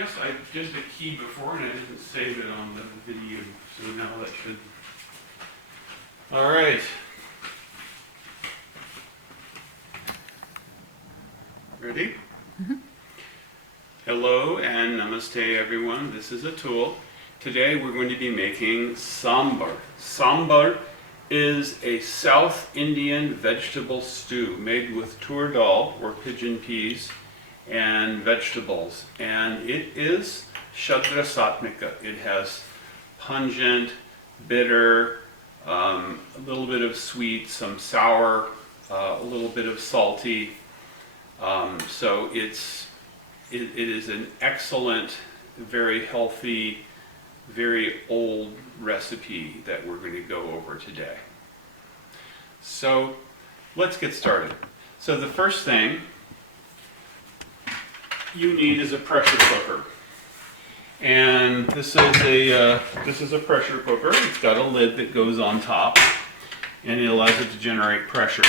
guess I did the key before and I didn't save it on the video, so now that should. All right. Ready? Mm-hmm. Hello and namaste everyone. This is Atul. Today we're going to be making sambar. Sambar is a South Indian vegetable stew made with tur dal or pigeon peas and vegetables, and it is shadrasatmika. It has pungent, bitter, a little bit of sweet, some sour, a little bit of salty. So it is an excellent, very healthy, very old recipe that we're going to go over today. So let's get started. So the first thing you need is a pressure cooker, and this is a pressure cooker. It's got a lid that goes on top, and it allows it to generate pressure.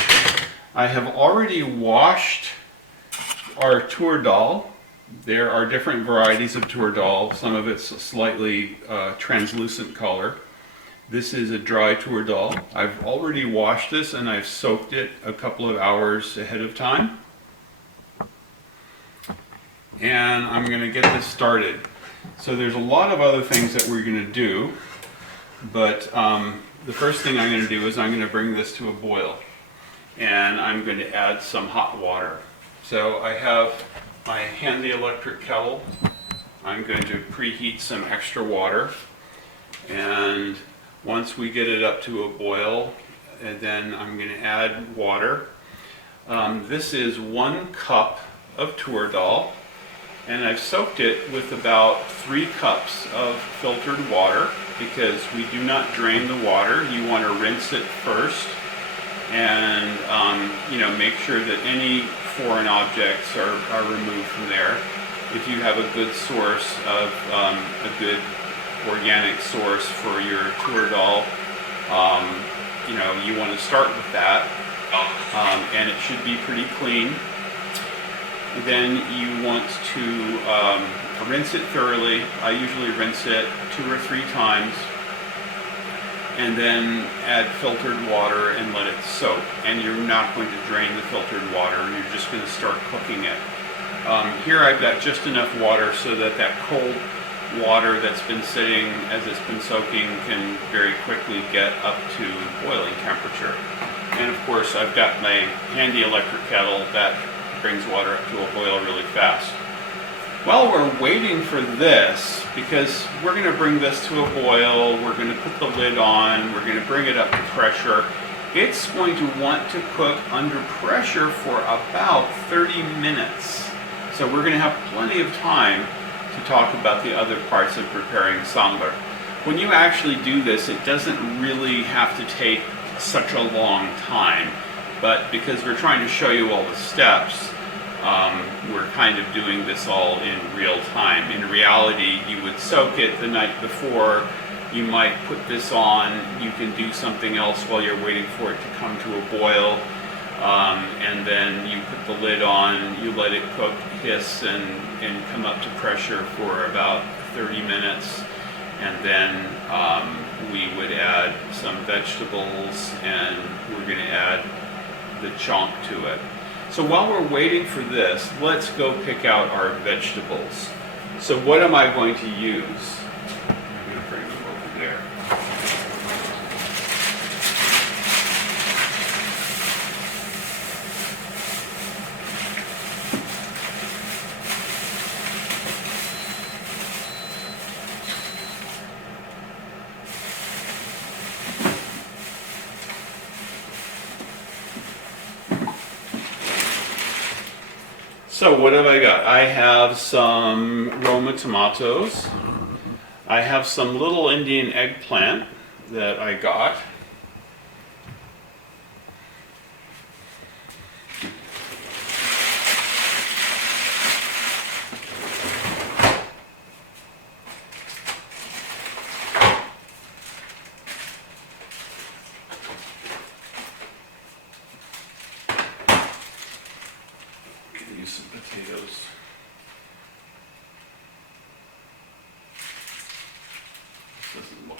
I have already washed our tur dal. There are different varieties of tur dal. Some of it's a slightly translucent color. This is a dry tur dal. I've already washed this and I've soaked it a couple of hours ahead of time. And I'm going to get this started. So there's a lot of other things that we're going to do, but the first thing I'm going to do is I'm going to bring this to a boil, and I'm going to add some hot water. So I have my handy electric kettle. I'm going to preheat some extra water, and once we get it up to a boil, and then I'm going to add water. This is 1 cup of tur dal, and I've soaked it with about 3 cups of filtered water, because we do not drain the water. You want to rinse it first, and make sure that any foreign objects are removed from there. If you have a good source of a good organic source for your tur dal, you want to start with that, and it should be pretty clean. Then you want to rinse it thoroughly. I usually rinse it 2 or 3 times, and then add filtered water and let it soak. And you're not going to drain the filtered water, you're just going to start cooking it. Here I've got just enough water so that cold water that's been sitting as it's been soaking can very quickly get up to boiling temperature. And of course I've got my handy electric kettle that brings water up to a boil really fast. While we're waiting for this, because we're going to bring this to a boil, we're going to put the lid on, we're going to bring it up to pressure, it's going to want to cook under pressure for about 30 minutes. So we're going to have plenty of time to talk about the other parts of preparing sambar. When you actually do this, it doesn't really have to take such a long time, but because we're trying to show you all the steps, we're kind of doing this all in real time. In reality, you would soak it the night before, you might put this on, you can do something else while you're waiting for it to come to a boil, and then you put the lid on, you let it cook, hiss, and come up to pressure for about 30 minutes, and then we would add some vegetables, and we're going to add the chonk to it. So while we're waiting for this, let's go pick out our vegetables. So what am I going to use? I'm going to bring them over there. So what have I got? I have some Roma tomatoes. I have some little Indian eggplant that I got. Use some potatoes.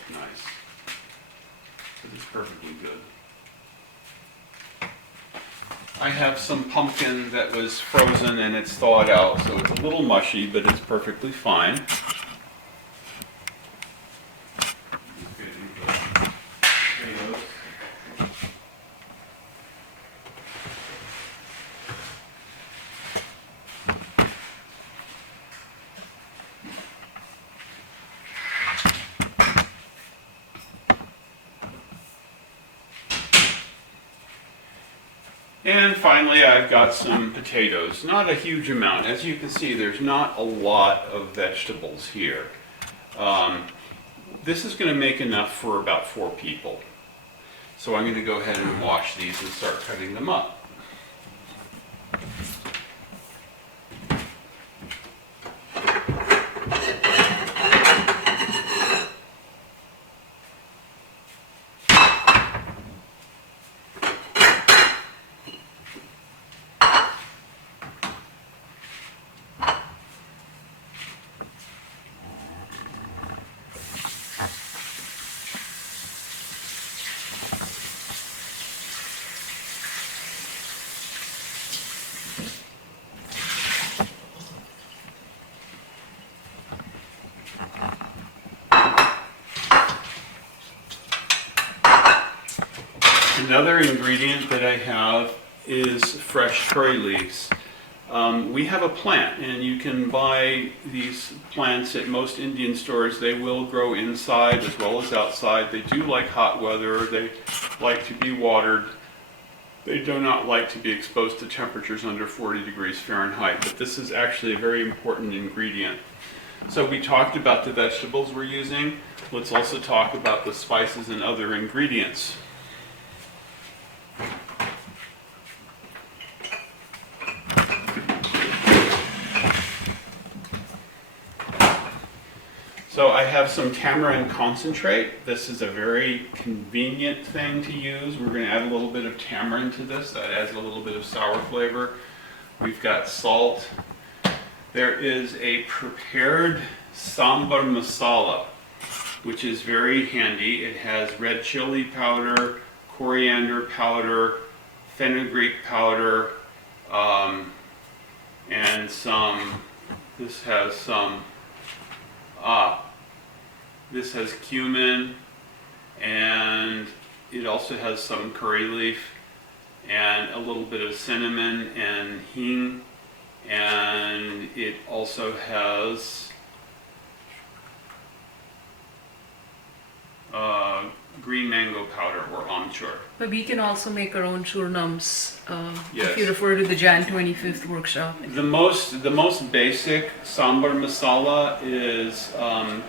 look nice. But it's perfectly good. I have some pumpkin that was frozen and it's thawed out, so it's a little mushy, but it's perfectly fine. And finally, I've got some potatoes. Not a huge amount. As you can see, there's not a lot of vegetables here. This is going to make enough for about 4 people. So I'm going to go ahead and wash these and start cutting them up. Another ingredient that I have is fresh curry leaves. We have a plant, and you can buy these plants at most Indian stores. They will grow inside as well as outside. They do like hot weather. They like to be watered. They do not like to be exposed to temperatures under 40 degrees Fahrenheit, but this is actually a very important ingredient. So we talked about the vegetables we're using. Let's also talk about the spices and other ingredients. So I have some tamarind concentrate. This is a very convenient thing to use. We're going to add a little bit of tamarind to this. That adds a little bit of sour flavor. We've got salt. There is a prepared Sambar masala, which is very handy. It has red chili powder, coriander powder, fenugreek powder, and this has cumin, and it also has some curry leaf and a little bit of cinnamon and hing, and it also has green mango powder or amchur. But we can also make our own churnams Yes. if you refer to the Jan 25th workshop. The most basic sambar masala is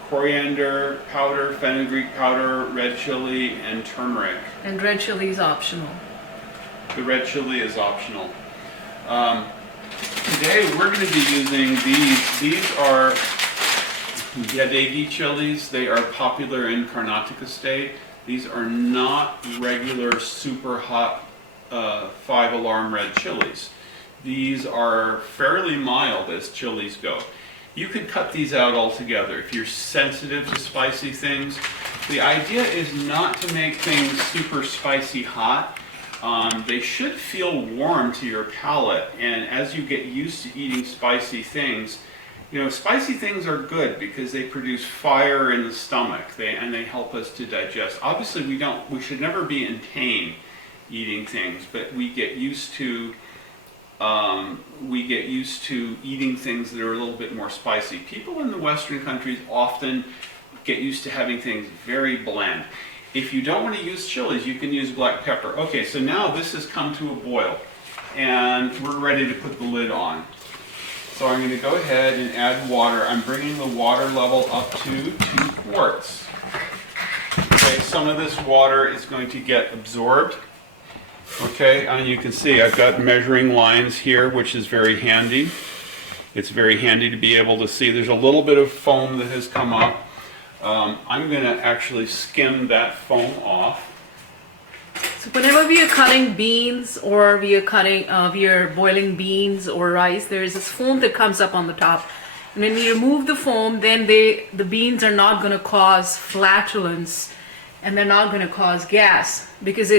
coriander powder, fenugreek powder, red chili, and turmeric. And red chili is optional. The red chili is optional. Today we're going to be using these. These are Yadegi chilies. They are popular in Karnataka state. These are not regular super hot 5-alarm red chilies. These are fairly mild as chilies go. You could cut these out altogether if you're sensitive to spicy things. The idea is not to make things super spicy hot. They should feel warm to your palate, and as you get used to eating spicy things, spicy things are good because they produce fire in the stomach, and they help us to digest. Obviously, we should never be in pain eating things, but we get used to eating things that are a little bit more spicy. People in the Western countries often get used to having things very bland. If you don't want to use chilies, you can use black pepper. Okay, so now this has come to a boil, and we're ready to put the lid on. So I'm going to go ahead and add water. I'm bringing the water level up to 2 quarts. Okay, some of this water is going to get absorbed. Okay, and you can see I've got measuring lines here, which is very handy. It's very handy to be able to see. There's a little bit of foam that has come up. I'm going to actually skim that foam off. So whenever we are cutting beans or we are boiling beans or rice, there is this foam that comes up on the top, And when you remove the foam, then the beans are not going to cause flatulence, and they're not going to cause gas, because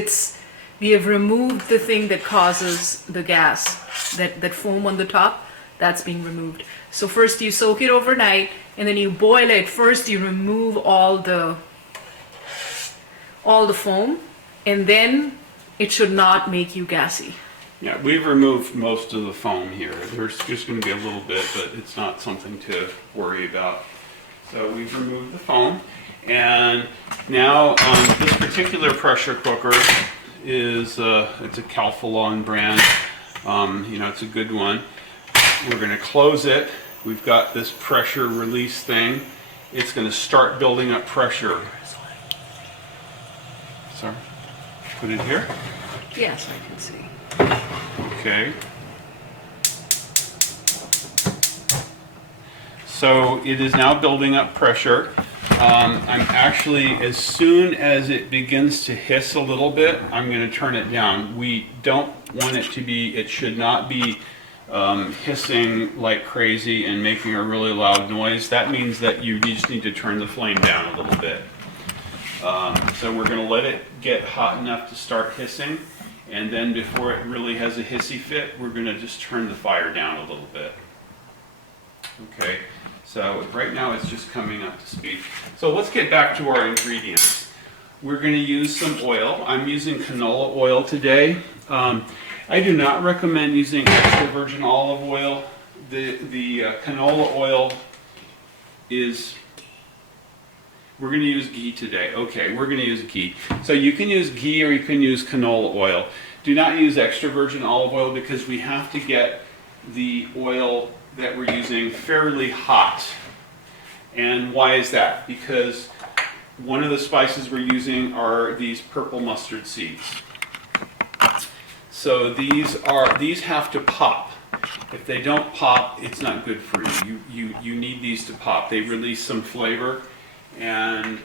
we have removed the thing that causes the gas, that foam on the top, that's being removed. So first you soak it overnight, and then you boil it. First you remove all the foam, and then it should not make you gassy. Yeah, we've removed most of the foam here. There's just going to be a little bit, but it's not something to worry about. So we've removed the foam, and now this particular pressure cooker is it's a Calphalon brand. It's a good one. We're going to close it. We've got this pressure release thing. It's going to start building up pressure. Sorry, put it here. Yes, I can see. Okay. So it is now building up pressure. I'm actually, as soon as it begins to hiss a little bit, I'm going to turn it down. We don't want it to be, it should not be hissing like crazy and making a really loud noise. That means that you just need to turn the flame down a little bit. So we're going to let it get hot enough to start hissing, and then before it really has a hissy fit, we're going to just turn the fire down a little bit. Okay, so right now it's just coming up to speed. So let's get back to our ingredients. We're going to use some oil. I'm using canola oil today. I do not recommend using extra virgin olive oil. The canola oil is, we're going to use ghee today. Okay, we're going to use ghee. So you can use ghee or you can use canola oil. Do not use extra virgin olive oil, because we have to get the oil that we're using fairly hot. And why is that? Because one of the spices we're using are these purple mustard seeds. So these have to pop. If they don't pop, it's not good for you. You need these to pop. They release some flavor, and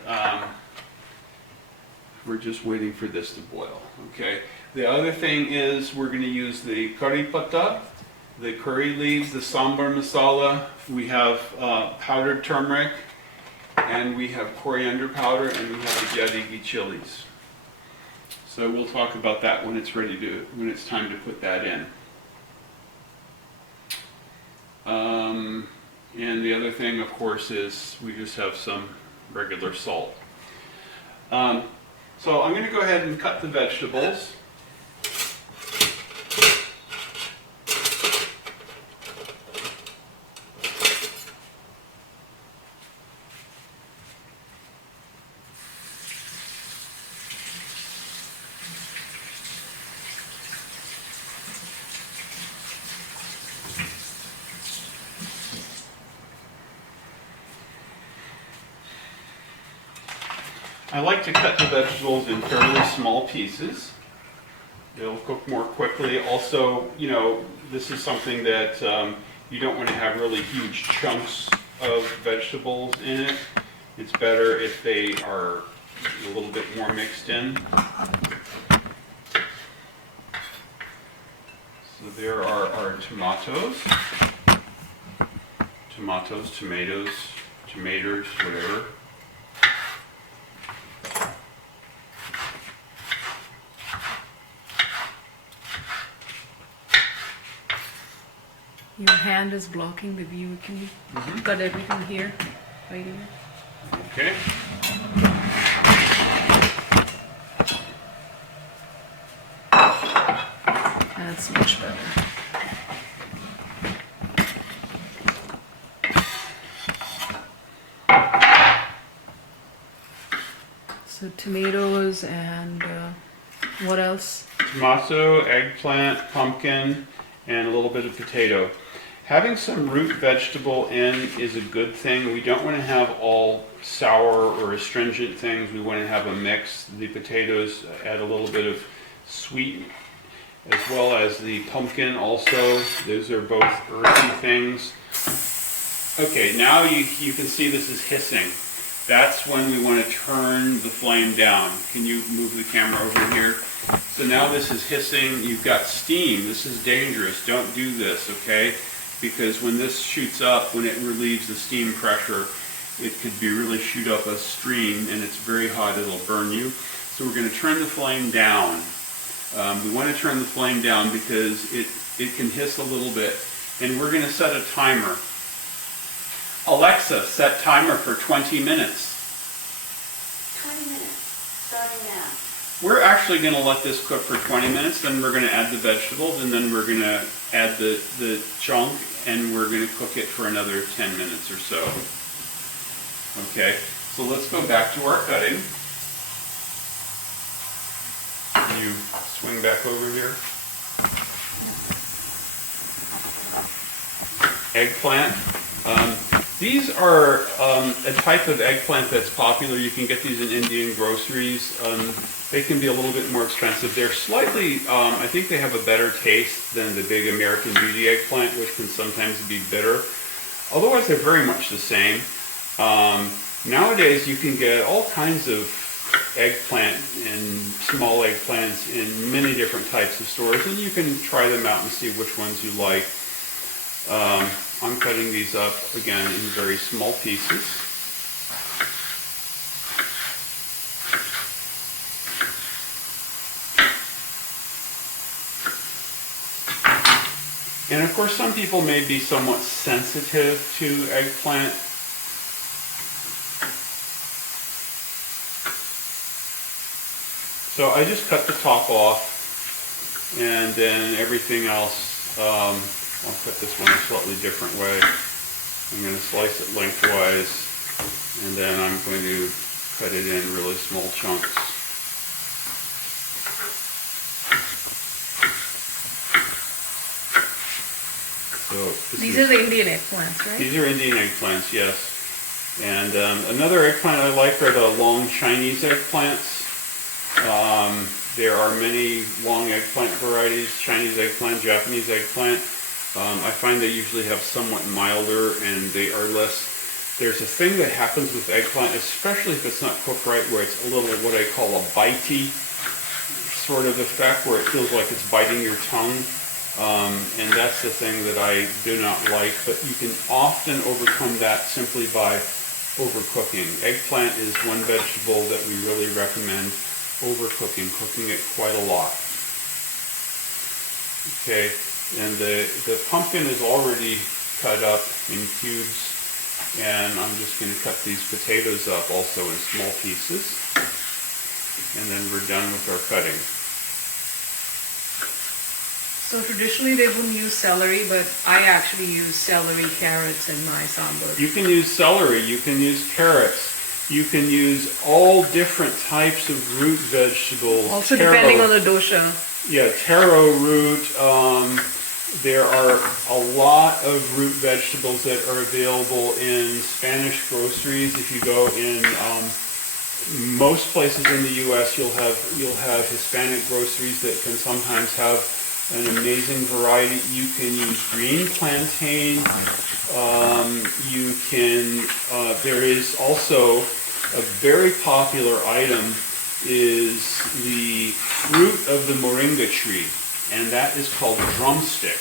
we're just waiting for this to boil. Okay. The other thing is we're going to use the curry patta, the curry leaves, the sambar masala. We have powdered turmeric, and we have coriander powder, and we have the jadigi chilies. So we'll talk about that when it's time to put that in. And the other thing, of course, is we just have some regular salt. So I'm going to go ahead and cut the vegetables. I like to cut the vegetables in fairly small pieces. It'll cook more quickly. Also, this is something that you don't want to have really huge chunks of vegetables in it. It's better if they are a little bit more mixed in. So there are our tomatoes, tomatoes, whatever. Your hand is blocking the view. Can you cut everything here? Right here? Okay. That's much better. So tomatoes and what else? Tomato, eggplant, pumpkin, and a little bit of potato. Having some root vegetable in is a good thing. We don't want to have all sour or astringent things. We want to have a mix. The potatoes add a little bit of sweet, as well as the pumpkin also. Those are both earthy things. Okay, now you can see this is hissing. That's when we want to turn the flame down. Can you move the camera over here? So now this is hissing. You've got steam. This is dangerous. Don't do this, okay? because when this shoots up, when it relieves the steam pressure, it could be really shoot up a stream, and it's very hot, it'll burn you. So we're going to turn the flame down. We want to turn the flame down because it can hiss a little bit, and we're going to set a timer. Alexa, set timer for 20 minutes. 20 minutes, starting now. We're actually going to let this cook for 20 minutes, then we're going to add the vegetables, and then we're going to add the chunk, and we're going to cook it for another 10 minutes or so. Okay, so let's go back to our cutting. You swing back over here. Eggplant. These are a type of eggplant that's popular. You can get these in Indian groceries. They can be a little bit more expensive. They're slightly, I think they have a better taste than the big American beauty eggplant, which can sometimes be bitter. Otherwise, they're very much the same. Nowadays, you can get all kinds of eggplant and small eggplants in many different types of stores, and you can try them out and see which ones you like. I'm cutting these up again in very small pieces. And of course, some people may be somewhat sensitive to eggplant. So I just cut the top off, and then everything else, I'll cut this one a slightly different way. I'm going to slice it lengthwise, and then I'm going to cut it in really small chunks. So These are the Indian eggplants, right? These are Indian eggplants, yes. And another eggplant I like are the long Chinese eggplants. There are many long eggplant varieties, Chinese eggplant, Japanese eggplant. I find they usually have somewhat milder, and they are less. There's a thing that happens with eggplant, especially if it's not cooked right, where it's a little what I call a bitey sort of effect, where it feels like it's biting your tongue. And that's the thing that I do not like, but you can often overcome that simply by overcooking. Eggplant is one vegetable that we really recommend overcooking, cooking it quite a lot. Okay, and the pumpkin is already cut up in cubes, and I'm just going to cut these potatoes up also in small pieces, and then we're done with our cutting. So traditionally they wouldn't use celery, but I actually use celery, carrots in my sambar. You can use celery, you can use carrots, you can use all different types of root vegetables. Also depending on the dosha. Yeah, taro root. There are a lot of root vegetables that are available in Spanish groceries. If you go in most places in the U.S., you'll have Hispanic groceries that can sometimes have an amazing variety. You can use green plantain. You can. There is also a very popular item is the fruit of the moringa tree, and that is called drumstick.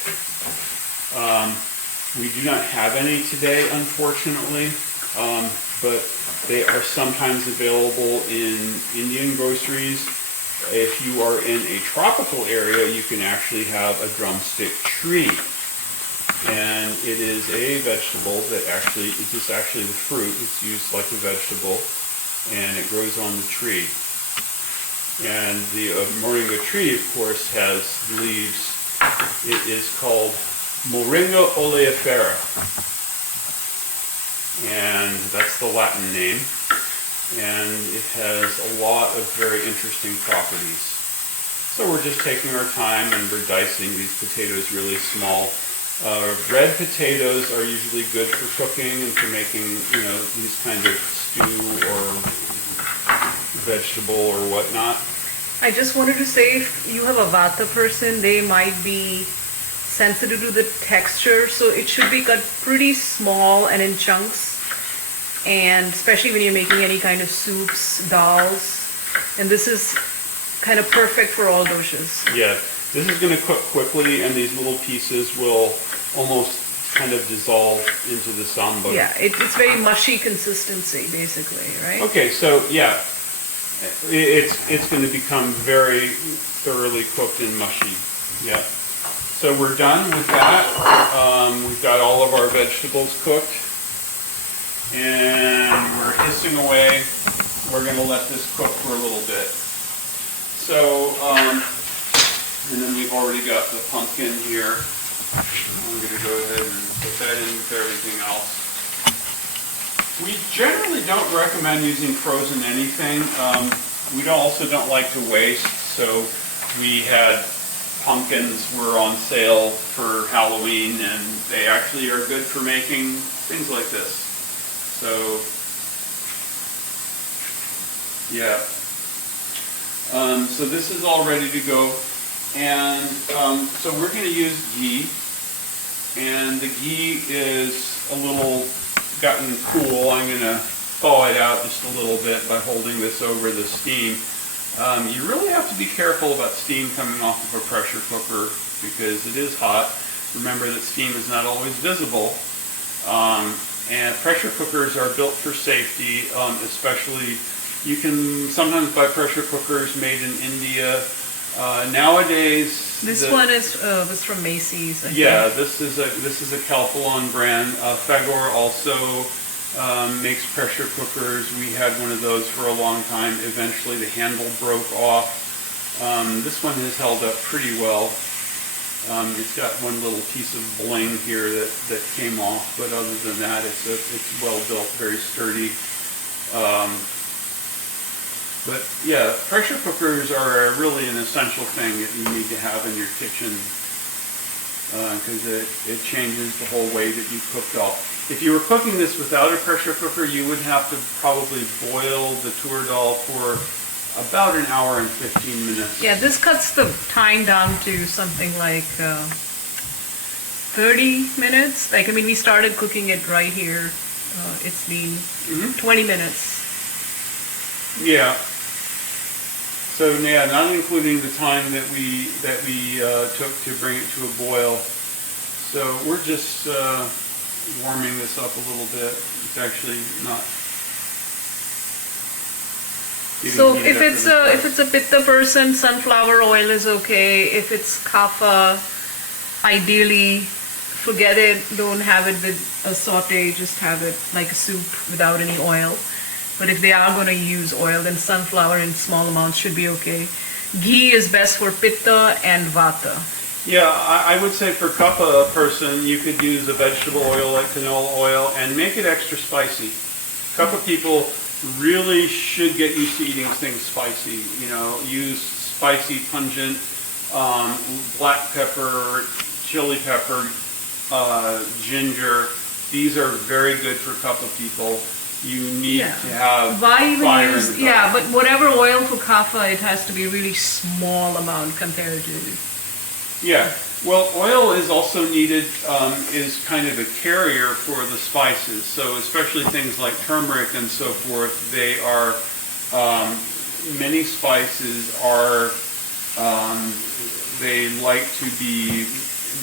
We do not have any today, unfortunately, but they are sometimes available in Indian groceries. If you are in a tropical area, you can actually have a drumstick tree. And it is a vegetable that actually, it is actually the fruit. It's used like a vegetable, and it grows on the tree. And the moringa tree, of course, has leaves. It is called Moringa oleifera, and that's the Latin name. And it has a lot of very interesting properties. So we're just taking our time, and we're dicing these potatoes really small. Red potatoes are usually good for cooking and for making, these kind of stew or vegetable or whatnot. I just wanted to say, if you have a vata person, they might be sensitive to the texture, so it should be cut pretty small and in chunks. And especially when you're making any kind of soups, dals, and this is kind of perfect for all doshas. Yeah, this is going to cook quickly, and these little pieces will almost kind of dissolve into the sambar. Yeah, it's very mushy consistency, basically, right? Okay, so yeah, it's going to become very thoroughly cooked and mushy. Yeah. So we're done with that. We've got all of our vegetables cooked, and we're hissing away. We're going to let this cook for a little bit. So, and then we've already got the pumpkin here. I'm going to go ahead and put that in with everything else. We generally don't recommend using frozen anything. We also don't like to waste, so we had pumpkins were on sale for Halloween, and they actually are good for making things like this. So, yeah. So this is all ready to go, and so we're going to use ghee, and the ghee is a little gotten cool. I'm going to thaw it out just a little bit by holding this over the steam. You really have to be careful about steam coming off of a pressure cooker because it is hot. Remember that steam is not always visible. And pressure cookers are built for safety, especially you can sometimes buy pressure cookers made in India. Nowadays, this one was from Macy's. I yeah, think. this is a Calphalon brand. Fagor also makes pressure cookers. We had one of those for a long time. Eventually, the handle broke off. This one has held up pretty well. It's got one little piece of bling here that came off, but other than that, it's well built, very sturdy. But yeah, pressure cookers are really an essential thing that you need to have in your kitchen because it changes the whole way that you cook dal. If you were cooking this without a pressure cooker, you would have to probably boil the tur dal for about an hour and 15 minutes. Yeah, this cuts the time down to something like 30 minutes. Like, I mean, we started cooking it right here. It's been 20 minutes. Yeah. So yeah, not including the time that we took to bring it to a boil. So we're just warming this up a little bit. It's actually not. So if it's a pitta person, sunflower oil is okay. If it's kapha, ideally forget it. Don't have it with a saute. Just have it like a soup without any oil. But if they are going to use oil, then sunflower in small amounts should be okay. Ghee is best for pitta and vata. Yeah, I would say for kapha person, you could use a vegetable oil like canola oil and make it extra spicy. Kapha people really should get used to eating things spicy. You know, use spicy, pungent, black pepper, chili pepper, ginger. These are very good for kapha people. You need to have Why even fire use, in the yeah, pot. but whatever oil for kapha, it has to be a really small amount comparatively. Yeah, well, oil is also needed, is kind of a carrier for the spices. So especially things like turmeric and so forth, they are, many spices are, they like to be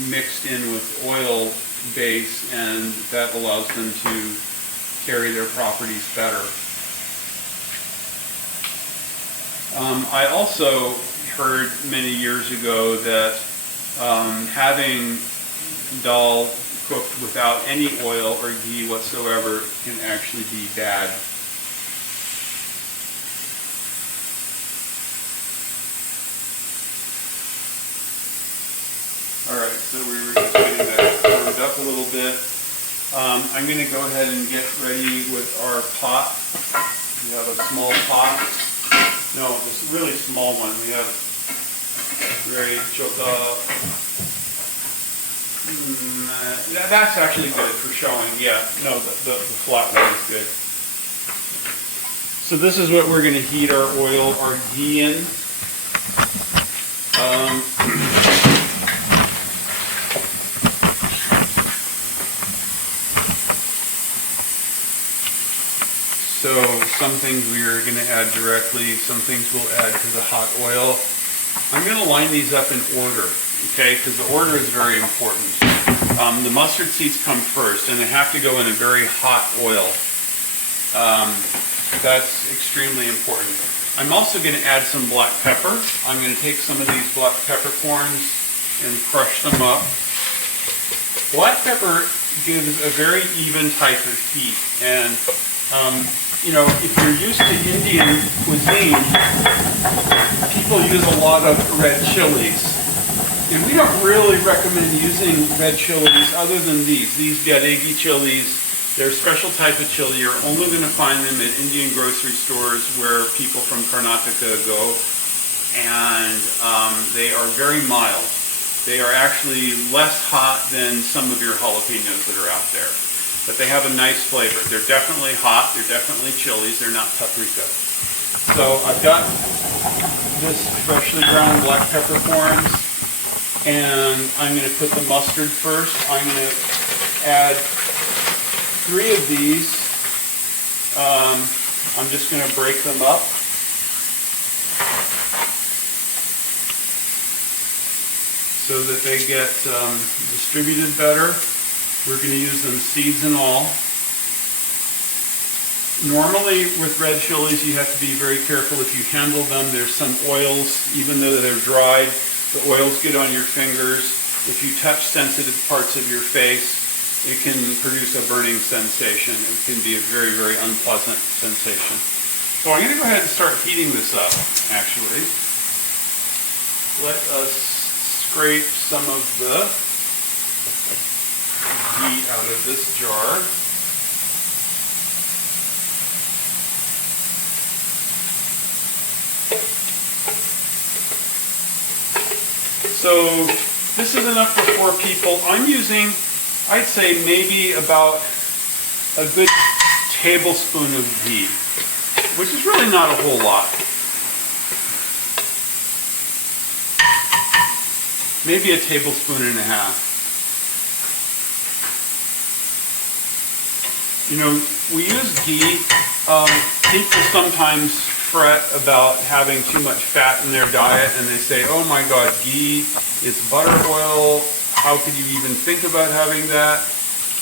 mixed in with oil base, and that allows them to carry their properties better. I also heard many years ago that having dal cooked without any oil or ghee whatsoever can actually be bad. Alright, so we were just getting that warmed up a little bit. I'm going to go ahead and get ready with our pot. We have a small pot. No, it's a really small one. We have very chota. That's actually good for showing. Yeah, no, the flat one is good. So this is what we're going to heat our oil, our ghee in. So some things we are going to add directly, some things we'll add to the hot oil. I'm going to line these up in order, okay, because the order is very important. The mustard seeds come first, and they have to go in a very hot oil. That's extremely important. I'm also going to add some black pepper. I'm going to take some of these black peppercorns and crush them up. Black pepper gives a very even type of heat, and if you're used to Indian cuisine, people use a lot of red chilies. And we don't really recommend using red chilies other than these gadegi chilies. They're a special type of chili. You're only going to find them at Indian grocery stores where people from Karnataka go. And they are very mild. They are actually less hot than some of your jalapenos that are out there. But they have a nice flavor. They're definitely hot. They're definitely chilies. They're not paprika. So I've got this freshly ground black peppercorns. And I'm going to put the mustard first. I'm going to add 3 of these. I'm just going to break them up. So that they get distributed better. We're going to use them seeds and all. Normally with red chilies you have to be very careful if you handle them. There's some oils, even though they're dried, the oils get on your fingers. If you touch sensitive parts of your face, it can produce a burning sensation. It can be a very, very unpleasant sensation. So I'm going to go ahead and start heating this up, actually. Let us scrape some of the heat out of this jar. So this is enough for 4 people. I'm using, I'd say maybe about a good tablespoon of ghee, which is really not a whole lot. Maybe a tablespoon and a half. We use ghee. People sometimes fret about having too much fat in their diet, and they say, oh my God, ghee is butter oil. How could you even think about having that?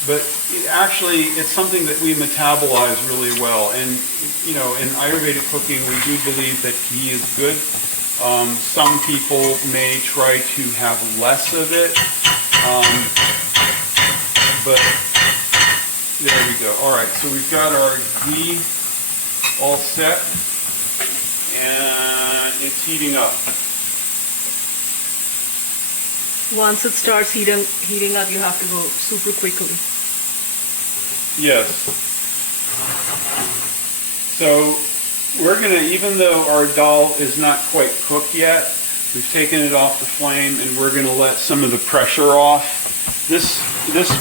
But it's something that we metabolize really well. And, in Ayurvedic cooking, we do believe that ghee is good. Some people may try to have less of it. But there we go. All right, so we've got our ghee all set. And it's heating up. Once it starts heating up, you have to go super quickly. Yes. So we're going to, even though our dal is not quite cooked yet, we've taken it off the flame and we're going to let some of the pressure off. This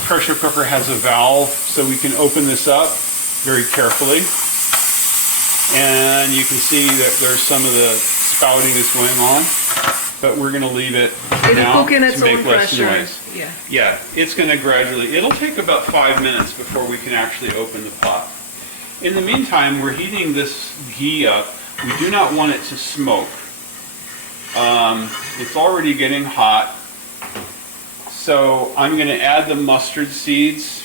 pressure cooker has a valve, so we can open this up very carefully. And you can see that there's some of the spouting is going on, but we're going to leave it now to make less noise. Yeah, it's going to gradually, it'll take about 5 minutes before we can actually open the pot. In the meantime, we're heating this ghee up. We do not want it to smoke. It's already getting hot. So I'm going to add the mustard seeds.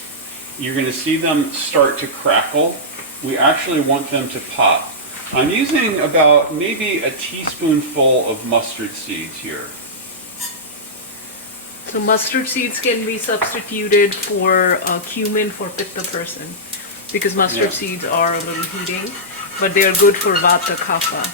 You're going to see them start to crackle. We actually want them to pop. I'm using about maybe a teaspoonful of mustard seeds here. So mustard seeds can be substituted for cumin for pitta person, because mustard seeds are a little heating, but they are good for vata kapha.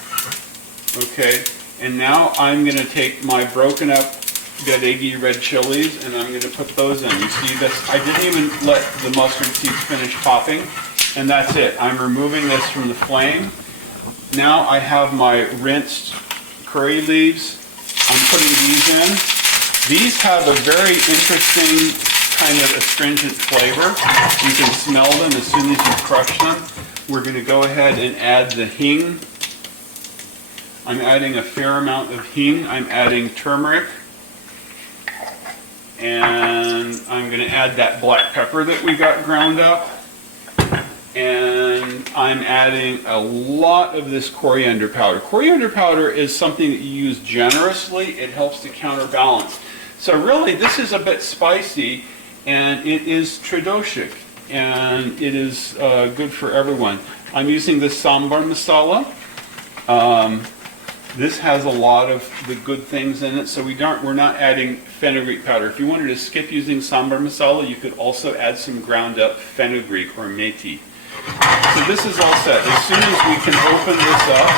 Okay, and now I'm going to take my broken up gadegi red chilies and I'm going to put those in. You see this? I didn't even let the mustard seeds finish popping, and that's it. I'm removing this from the flame. Now I have my rinsed curry leaves. I'm putting these in. These have a very interesting kind of astringent flavor. You can smell them as soon as you crush them. We're going to go ahead and add the hing. I'm adding a fair amount of hing. I'm adding turmeric. And I'm going to add that black pepper that we got ground up. And I'm adding a lot of this coriander powder. Coriander powder is something that you use generously. It helps to counterbalance. So really, this is a bit spicy, and it is tradishik, and it is good for everyone. I'm using the Sambar masala. This has a lot of the good things in it, so we're not adding fenugreek powder. If you wanted to skip using Sambar masala, you could also add some ground up fenugreek or methi. So this is all set. As soon as we can open this up,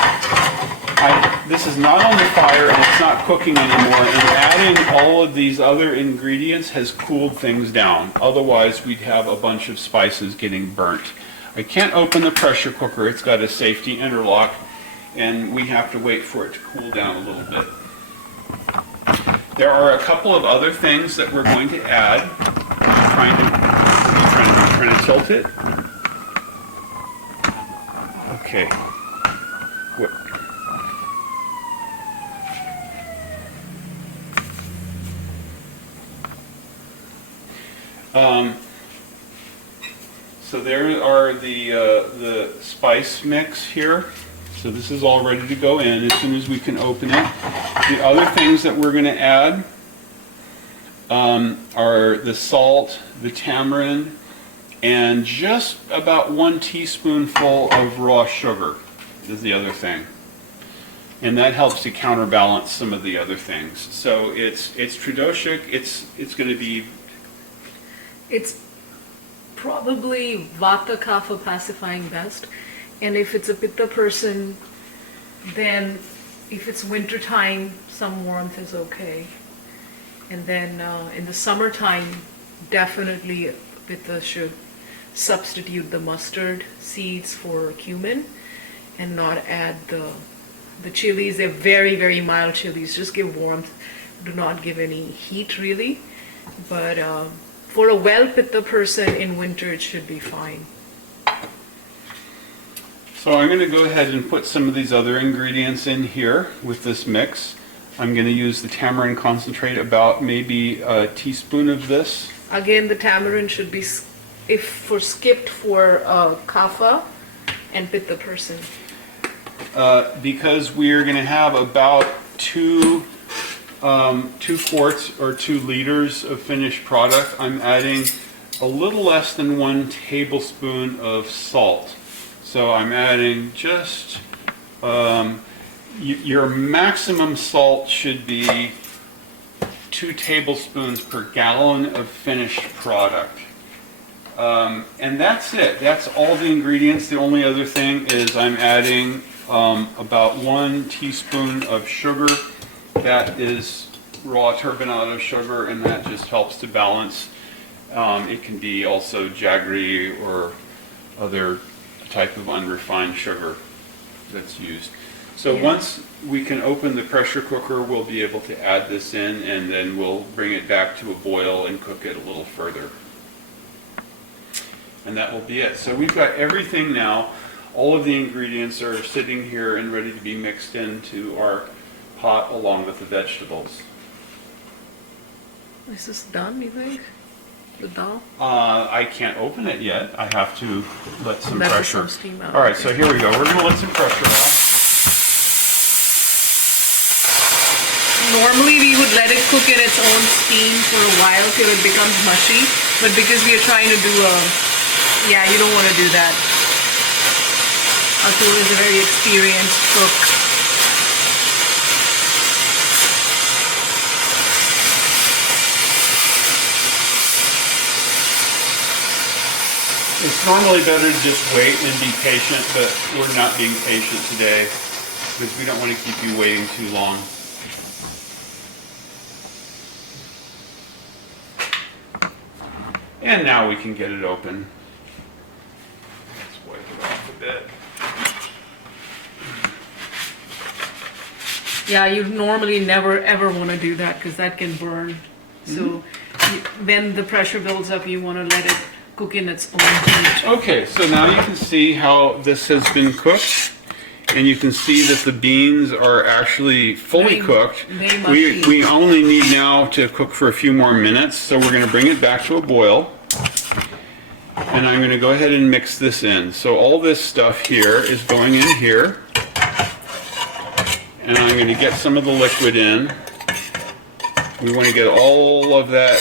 this is not on the fire and it's not cooking anymore, and adding all of these other ingredients has cooled things down. Otherwise, we'd have a bunch of spices getting burnt. I can't open the pressure cooker. It's got a safety interlock, and we have to wait for it to cool down a little bit. There are a couple of other things that we're going to add. Trying to tilt it. Okay. What? So there are the spice mix here. So this is all ready to go in as soon as we can open it. The other things that we're going to add are the salt, the tamarind, and just about 1 teaspoonful of raw sugar is the other thing. And that helps to counterbalance some of the other things. So it's tradishik. It's going to be. It's probably Vata Kapha pacifying best. And if it's a Pitta person, then if it's winter time, some warmth is okay. And then in the summertime, definitely Pitta should substitute the mustard seeds for cumin and not add the chilies. They're very, very mild chilies. Just give warmth. Do not give any heat really. But for a well Pitta person in winter, it should be fine. So I'm going to go ahead and put some of these other ingredients in here with this mix. I'm going to use the tamarind concentrate, about maybe a teaspoon of this. Again, the tamarind should be skipped for kapha and Pitta person. Because we're going to have about 2 quarts or 2 liters of finished product, I'm adding a little less than 1 tablespoon of salt. So I'm adding just, your maximum salt should be 2 tablespoons per gallon of finished product. And that's it. That's all the ingredients. The only other thing is I'm adding about 1 teaspoon of sugar. That is raw turbinado sugar, and that just helps to balance. It can be also jaggery or other type of unrefined sugar that's used. So once we can open the pressure cooker, we'll be able to add this in, and then we'll bring it back to a boil and cook it a little further. And that will be it. So we've got everything now. All of the ingredients are sitting here and ready to be mixed into our pot along with the vegetables. Is this done, you think? The dal? I can't open it yet. I have to let some pressure. Some steam out. All right, so here we go. We're going to let some pressure out. Normally we would let it cook in its own steam for a while till it becomes mushy, but because we are trying to do you don't want to do that. Atul is a very experienced cook. It's normally better to just wait and be patient, but we're not being patient today because we don't want to keep you waiting too long. And now we can get it open. Let's wipe it off a bit. Yeah, you normally never ever want to do that because that can burn. So when the pressure builds up, you want to let it cook in its own heat. Okay, so now you can see how this has been cooked, and you can see that the beans are actually fully cooked. We only need now to cook for a few more minutes, so we're going to bring it back to a boil. And I'm going to go ahead and mix this in. So all this stuff here is going in here. And I'm going to get some of the liquid in. We want to get all of that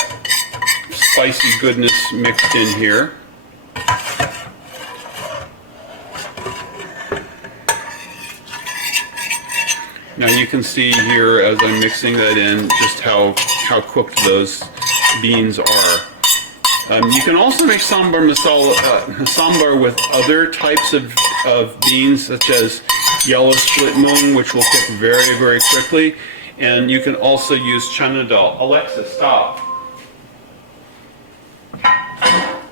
spicy goodness mixed in here. Now you can see here as I'm mixing that in just how cooked those beans are. You can also make sambar masala, sambar with other types of beans, such as yellow split mung, which will cook very, very quickly. And you can also use chana dal. Alexa, stop.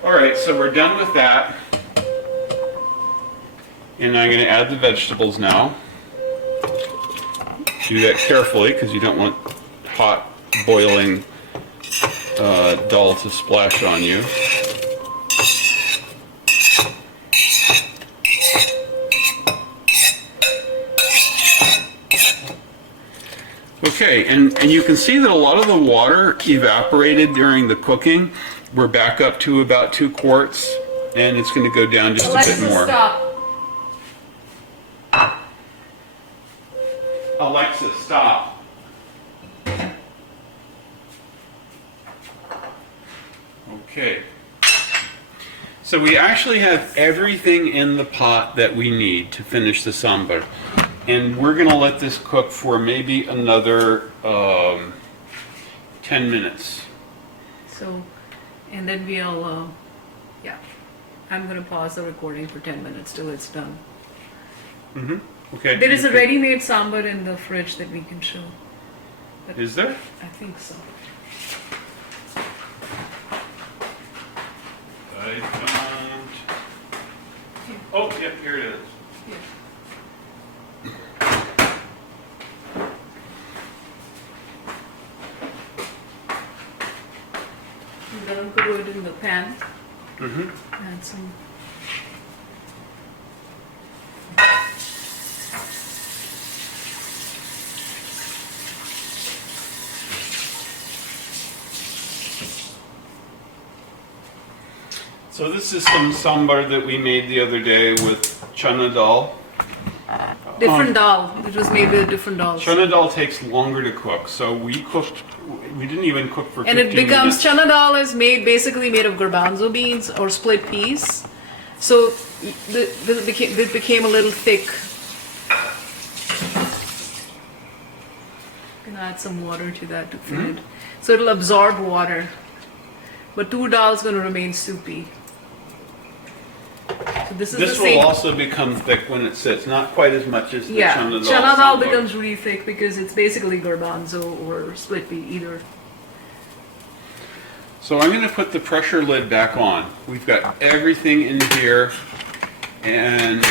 All right, so we're done with that. And I'm going to add the vegetables now. Do that carefully because you don't want hot, boiling dal to splash on you. Okay, and you can see that a lot of the water evaporated during the cooking. We're back up to about 2 quarts, and it's going to go down just a bit more. Stop. Alexa, stop. Okay. So we actually have everything in the pot that we need to finish the sambar. And we're going to let this cook for maybe another 10 minutes. So, and then we'll, yeah, I'm going to pause the recording for 10 minutes till it's done. Mm-hmm. Okay. There is a ready-made sambar in the fridge that we can show. But Is there? I think so. I don't. Oh, yep, here it is. Yeah. And then I'm going to put it in the pan. Mm-hmm. Add some. So this is some sambar that we made the other day with chana dal. Different dal. It was made with different dals. Chana dal takes longer to cook, so we didn't even cook for 15 And it becomes, minutes. chana dal is basically made of garbanzo beans or split peas. So it became a little thick. I'm gonna add some water to that to fill it. So it'll absorb water. But tur dal is gonna remain soupy. So this is This the will same. also become thick when it sits, not quite as much as the Yeah, chana dal. chana dal sambar. becomes really thick because it's basically garbanzo or split pea, either. So I'm going to put the pressure lid back on. We've got everything in here, and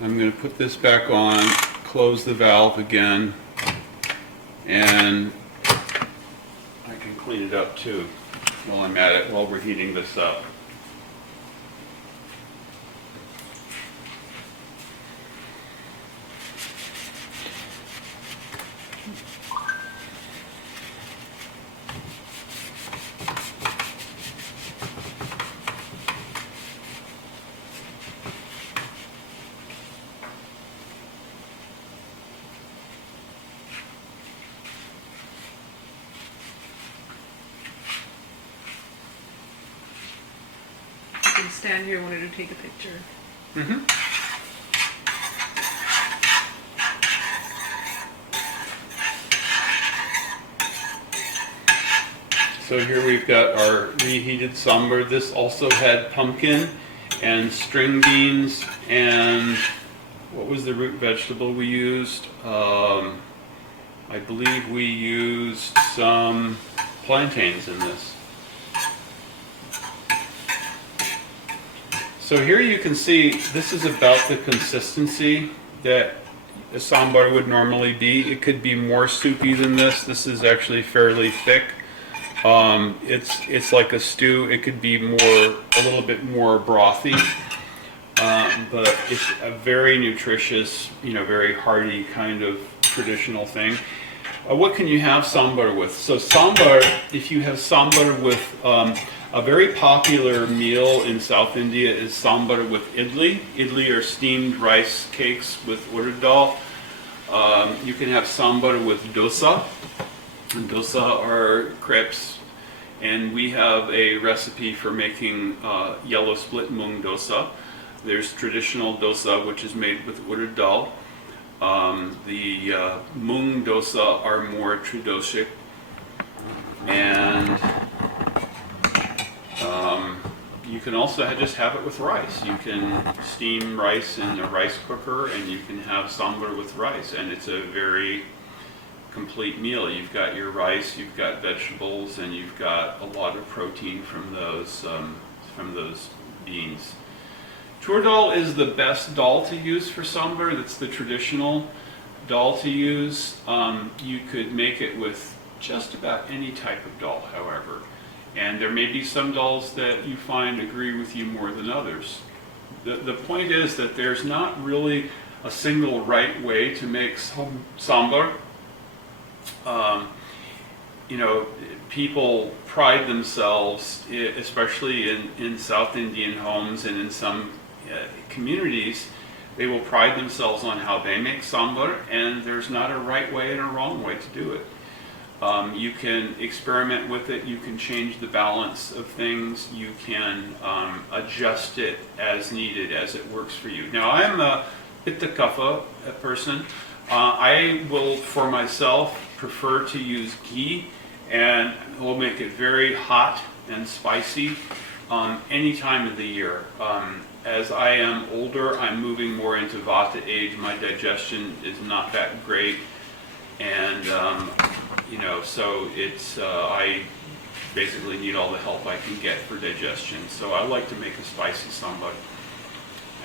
I'm going to put this back on, close the valve again, and I can clean it up too while I'm at it, while we're heating this up. You can stand here, I wanted to take a picture. Mm-hmm. So here we've got our reheated sambar. This also had pumpkin and string beans and what was the root vegetable we used? I believe we used some plantains in this. So here you can see this is about the consistency that a sambar would normally be. It could be more soupy than this. This is actually fairly thick. It's like a stew. It could be a little bit more brothy, but it's a very nutritious, very hearty kind of traditional thing. What can you have sambar with? So sambar, if you have sambar with a very popular meal in South India is sambar with idli. Idli are steamed rice cakes with urad dal. You can have sambar with dosa. And dosa are crepes. And we have a recipe for making yellow split mung dosa. There's traditional dosa, which is made with urad dal. The mung dosa are more tradishik, and you can also just have it with rice. You can steam rice in a rice cooker, and you can have sambar with rice, and it's a very complete meal. You've got your rice, you've got vegetables, and you've got a lot of protein from those beans. Tur dal is the best dal to use for sambar. That's the traditional dal to use. You could make it with just about any type of dal, however. And there may be some dals that you find agree with you more than others. The point is that there's not really a single right way to make sambar. People pride themselves, especially in South Indian homes and in some communities, they will pride themselves on how they make sambar, and there's not a right way and a wrong way to do it. You can experiment with it, you can change the balance of things, you can adjust it as needed, as it works for you. Now, I'm a pitta kapha person. I will, for myself, prefer to use ghee, and we'll make it very hot and spicy any time of the year. As I am older, I'm moving more into vata age. My digestion is not that great, and so it's I basically need all the help I can get for digestion. So I like to make a spicy sambar,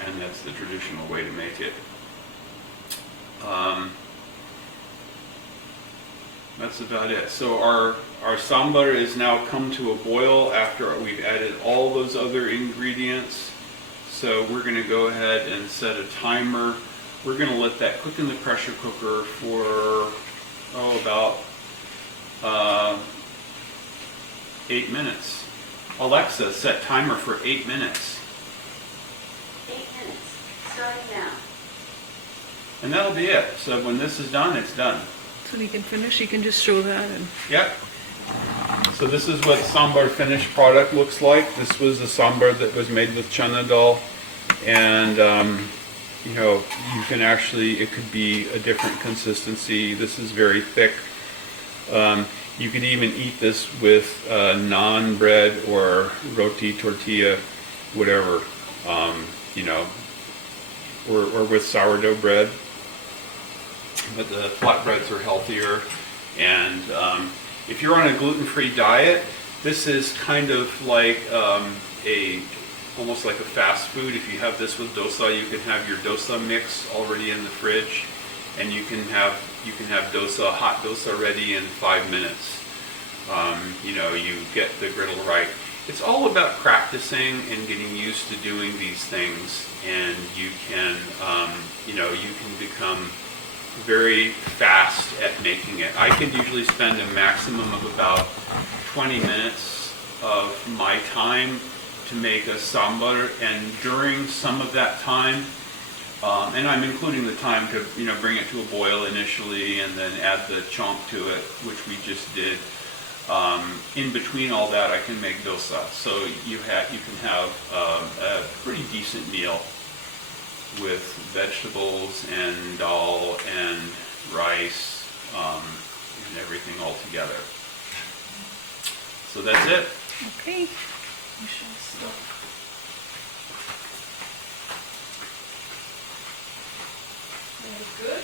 and that's the traditional way to make it. That's about it. So our sambar is now come to a boil after we've added all those other ingredients. So we're going to go ahead and set a timer. We're going to let that cook in the pressure cooker for about 8 minutes. Alexa, set timer for 8 minutes. 8 minutes, starting now. And that'll be it. So when this is done, it's done. So we can finish. You can just show that. And Yep. So this is what sambar finished product looks like. This was the sambar that was made with chana dal, and you can actually, it could be a different consistency. This is very thick. You could even eat this with naan bread or roti, tortilla, whatever, or with sourdough bread. But the flatbreads are healthier, and if you're on a gluten-free diet, this is kind of like almost like a fast food. If you have this with dosa, you can have your dosa mix already in the fridge, and you can have dosa, hot dosa ready in 5 minutes. You get the griddle right. It's all about practicing and getting used to doing these things, and you can become very fast at making it. I could usually spend a maximum of about 20 minutes of my time to make a sambar, and during some of that time, and I'm including the time to bring it to a boil initially and then add the chonk to it, which we just did. In between all that, I can make dosa. So you can have a pretty decent meal with vegetables and dal and rice and everything all together. So that's it. okay. We shall stop. Very good.